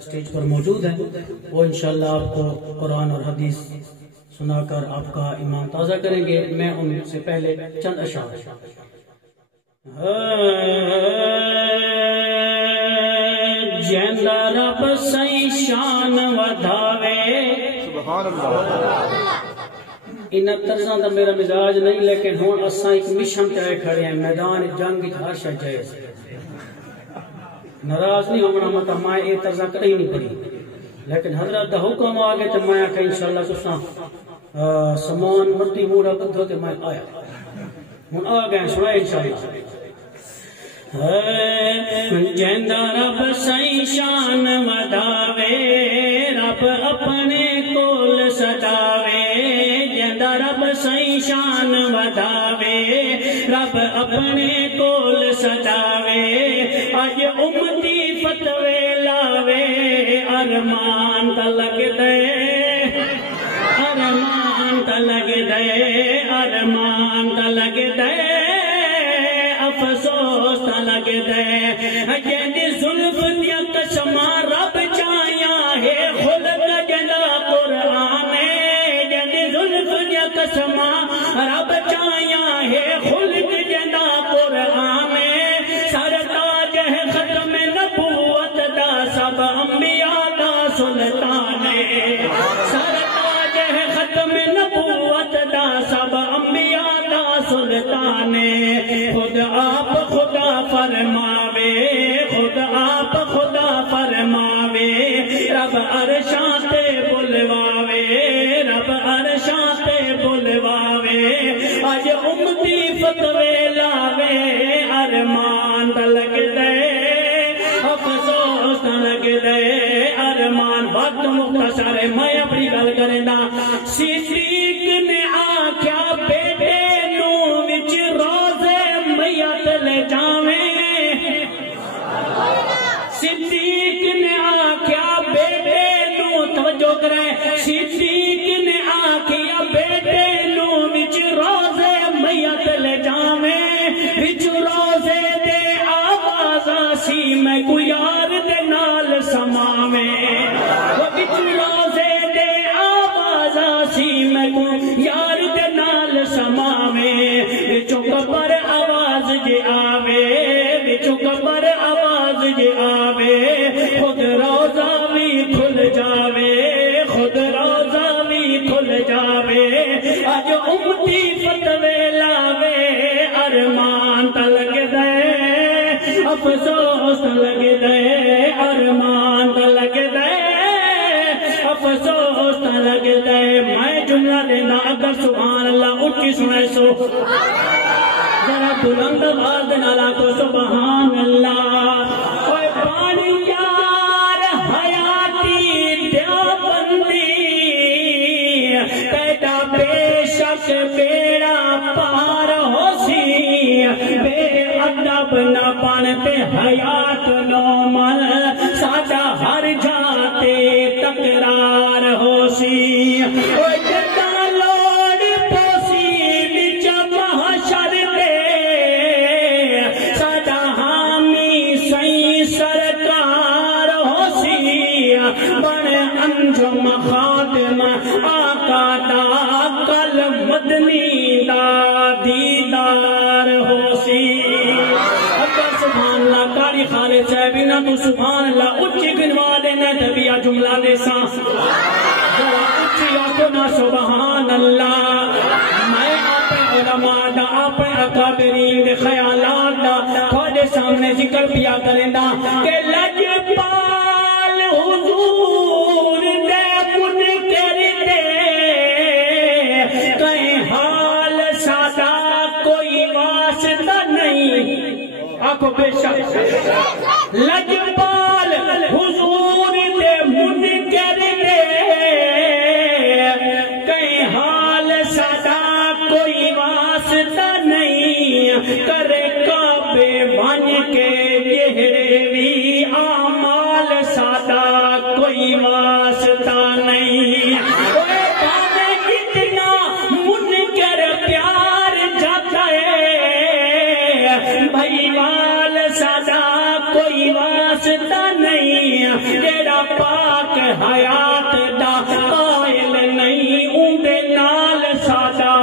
Stage پر موجود ہیں، وہ انشاءاللہ آپ کو قرآن اور حدیث سنا کر آپ کا ایمان تازہ کریں گے۔ میں ان سے پہلے چند اشعار جیندا رب سائیں شان ودھاوے، سبحان اللہ۔ انہاں طرزاں دا میرا مزاج نہیں، لیکن ہوں اساں ایک مشن تے کھڑے ہیں، میدان جنگ وچ ہر شے جائز، ناراض نہیں ہونا مت میں یہ طرزاں کدی نہیں پڑھی، لیکن حضرت دا حکم آ گئے تو میں کہ انشاءاللہ تساں سامان مرتی موڑا بدھو تے میں آیا ہوں آ گئے سنا انشاءاللہ۔ جیندا رب سائیں شان ودھاوے، رب اپنے کول سجاوے، جیندا رب سائیں شان ودھاوے، رب اپنے کول سجاوے، اج امتی فتوے لاوے، ارمان تا لگ دے، ارمان تا لگ دے، ارمان تا لگ دے، افسوس تا لگ دے، جیندی زلف دیا قسماں رب چاہیاں ہے، خلق جندا قرآن ہے، جیندی زلف دیا قسماں رب چاہیاں ہے، خلق جندا قرآن ہے، سرتاج ہے ختم نبوت دا سب انبیاء دا سلطان ہے، سرتاج ہے ختم نبوت دا سب انبیاء دا سلطان ہے، خود آپ خدا فرماوے، خود آپ خدا فرماوے، رب عرشاں تے بلواوے، رب عرشاں تے بلواوے، اج امتی فتوے لاوے، ارمان تا لگ دے، افسوس تا لگ دے، ارمان وقت مختصر ہے، میں اپنی گل کریں دا، صدیق نے آکھیا بیٹے نو وچ روزے میت لے جاویں، صدیق نے آکھیا بیٹے نو توجہ کریں، صدیق نے آکھیا بیٹے نو وچ روزے میت لے جاویں، وچ روزے دے آوازاں سی میں کو یار دے نال سماویں، وچ روزے دے آوازاں سی میں کو یار دے نال سماویں، وچوں قبر آواز جے آوے، وچوں قبر آواز جے آوے، خود روزہ بھی کھل جاوے، خود روزہ بھی کھل جاوے، اج امتی فتوے لاوے، ارمان تا لگ دے، افسوس تا لگ دے، ارمان تا لگ دے، افسوس تا لگ دے، میں جملہ دینا اگر سبحان اللہ اچھی سنے سو، ذرا بلند آواز دینا لا تو سبحان اللہ، اوے پانی یار حیاتی دیوبندی، تیدا بے شک بیڑا پار ہو سی، بے ادب نہ بنتے حیات نو من، ساڈا ہر جاتے تکرار ہو سی، اوے جدا لوڑ پوسی بچ محشر دے، ساڈا حامی سائیں سرکار ہو سی، بن انجم خادم آقا دا کل مدنی دا دیدار ہو سی، اگر سبحان اللہ کاری خالد صاحبینا تو سبحان اللہ اچھی گنوا دینا تبیا جملہ دے ساں، ذرا اچھی آکو نا سبحان اللہ، میں آپ علماء دا آپ اکابرین دے خیالات دا تھوڑے سامنے ذکر پیا کریں دا کہ لجپال حضور دے منکر دے، کہیں حال سادہ کوئی واسطہ نہیں، آنکھوں بے شک لجپال حضور دے منکر دے، کہیں حال سادہ کوئی واسطہ نہیں، کرے کعبے بن کے جہرے بھی اعمال سادہ کوئی واسطہ نہیں، اوے بانے کتنا منکر پیار جاتا ہے، بھائی وال سادہ کوئی واسطہ نہیں، تیرا حیات دا قائل نہیں اندے نال ساڈا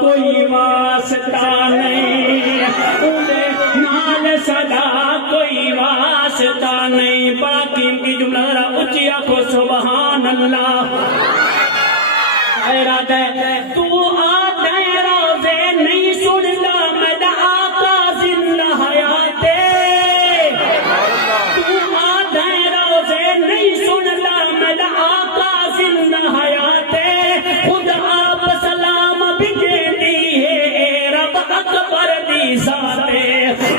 کوئی واسطہ نہیں اندے نال ساڈا کوئی واسطہ نہیں باقی کی جملہ ذرا اچھی آنکھو سبحان اللہ حیرت ہے تو آتے روزے نہیں سندا میرا آقا زندہ حیات تو آتے روزے نہیں سندا میرا آقا زندہ حیات خود آپ سلام بھیجے دی ہے رب اکبر دی ذات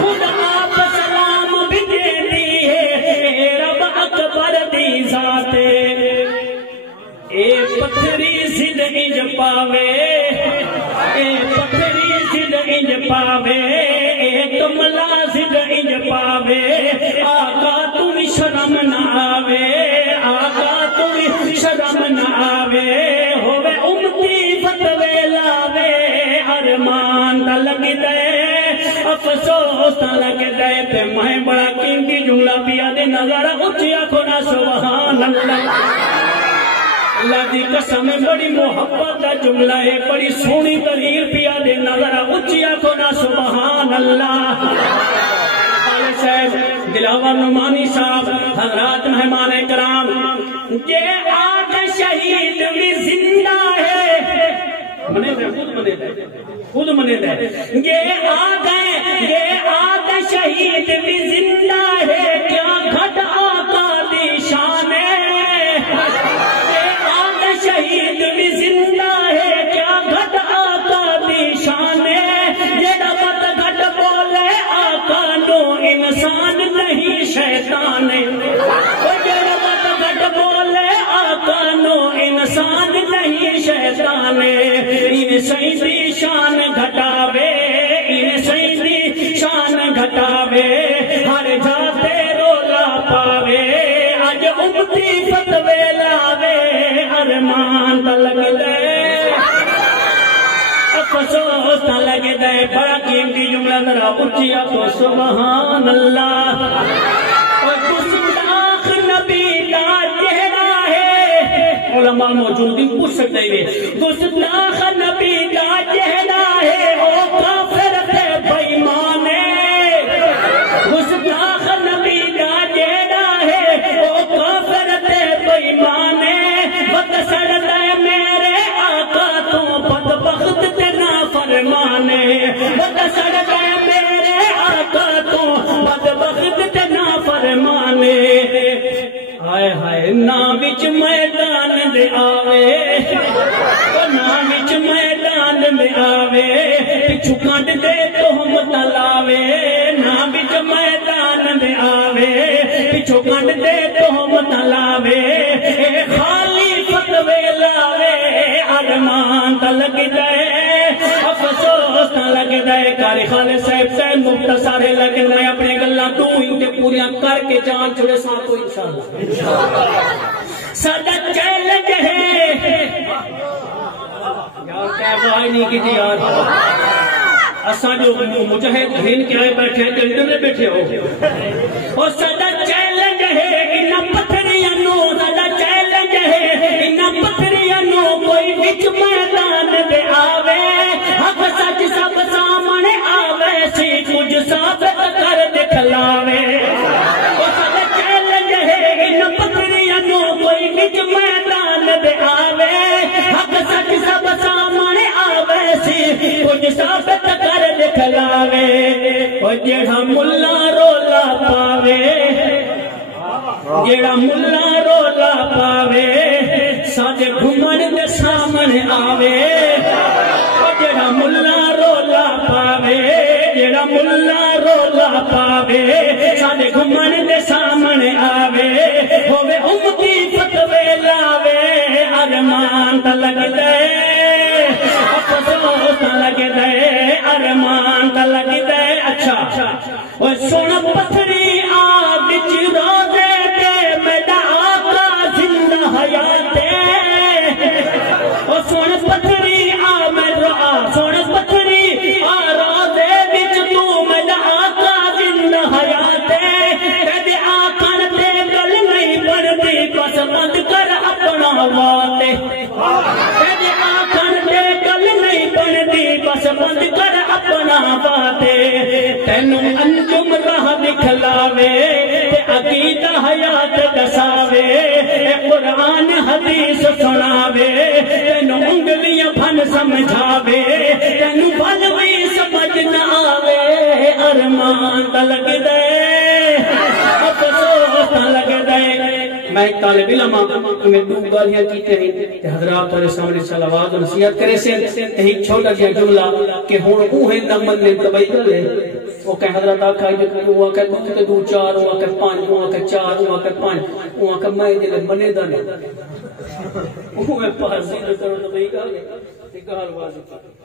خود آپ سلام بھیجے دی ہے رب اکبر دی ذات اے پتھری زد انج پاوے اے پتھری زد انج پاوے اے کملا زد انج پاوے آقا تم شرم نہ آوے آقا تم شرم نہ آوے ہوئے امتی فتوے لاوے ارمان تا لگ دے افسوس تا لگ دے تے میں بڑا قیمتی جملہ پیا دے نظر اچھی آنکھوں نہ سبحان اللہ اللہ دی قسم بڑی محبت دا جملہ ہے بڑی سونی تحریر پیا دے نظر اچھی آنکھوں نہ سبحان اللہ علیہ صاحب دلاور نعمانی صاحب حضرات مہمان کرام یہ آج شہید بھی زندہ ہے منے دے خود منے دے یہ آج شہید بھی زندہ ہے کیا گھٹ آقا دی شان ہے شہید بھی زندہ ہے کیا گھٹ آقا دی شان ہے جڑا مت گھٹ بولے آقا نو انسان نہیں شیطان جڑا مت گھٹ بولے آقا نو انسان نہیں شیطان ان سیدی شان گھٹاوے ان سیدی شان گھٹاوے ہر جاتے رولا پاوے اج امتی فتوے لاوے ارمان تا لگ دے افسوس تا لگ دے بڑا قیمتی جملہ ذرا اچھی آنکھوں سبحان اللہ اور گستاخ نبی دا چہرہ ہے علماء موجود ہی پوچھ سکتے ہیں گستاخ نبی دا چہرہ ہے او کافر تے بے ایمان گستاخ نبی دا چہرہ ہے او کافر تے بے ایمان بد سڑتا ہے میرے آقا تو بدبخت تے نافرمانے بد سڑتا ہے میرے آقا تو بدبخت تے نافرمانے ہائے ہائے نا وچ میدان دے آوے نا وچ میدان دے آوے پچھو کانڈ دے تہمت لاوے نا وچ میدان دے آوے پچھو کانڈ دے تہمت لاوے خالی فتوے لاوے ارمان تا لگ دے افسوس تا لگ دے کاری خالد صاحب سے مختصر لگ دے اپنے گلہ تو انتے پوریاں کر کے جان چھوڑے ساتھ کو انشاءاللہ سادہ چیلنج ہے یار کیا بھائی نہیں کی تھی یار اساں جو مجاہد ہین کے آئے بیٹھے ہیں جلدے میں بیٹھے ہو اور سادہ چیلنج ہے انہا پتھریاں نو سادہ چیلنج ہے انہا پتھریاں نو کوئی وچ میدان دے آوے حق سچ سب سامنے آوے سی کچھ ثابت کر دکھلاوے اور سادہ چیلنج ہے انہا پتھریاں نو کوئی وچ میدان دے آوے حق سچ سب سامنے آوے سی کچھ ثابت کر دکھلاوے اور جڑا ملا رولا پاوے جڑا ملا رولا پاوے ساجے گھمن دے سامنے آوے جڑا ملا رولا پاوے جڑا ملا رولا پاوے ساجے گھمن دے سامنے آوے ہوے امتی فتوے لاوے ارمان تا لگ دے افسوس تا لگ دے ارمان تا لگ دے اچھا اور سونا پتھری آگ روزے دے میرا آقا زندہ حیات اور سونا پتھری آ میرا سونا پتھری آ روزے بچ تو میرا آقا زندہ حیات تیرے آقا تے گل نہیں بڑھتی عقیدہ حیات دساوے قرآن حدیث سناوے تینو انگلیاں پھن سمجھاوے تینو پھن بھی سمجھ نہ آوے ارمان تا لگ دے افسوس تا لگ دے میں ایک طالب علم میں دو گالیاں کیتے ہیں حضرات اور سامنے صلوات و نصیحت کرے سے ایک چھوٹا جا جملہ کہ ہون اوہ نمن نے تبائی کر لے وہ کہ حضرت آقا ہوا کہ دو چار ہوا کہ پانچ ہوا کہ چار ہوا کہ پانچ ہوا کہ میں جلے بنے دانے اوہ پاس زیادہ کرو تبائی کر لے ایک حال واضح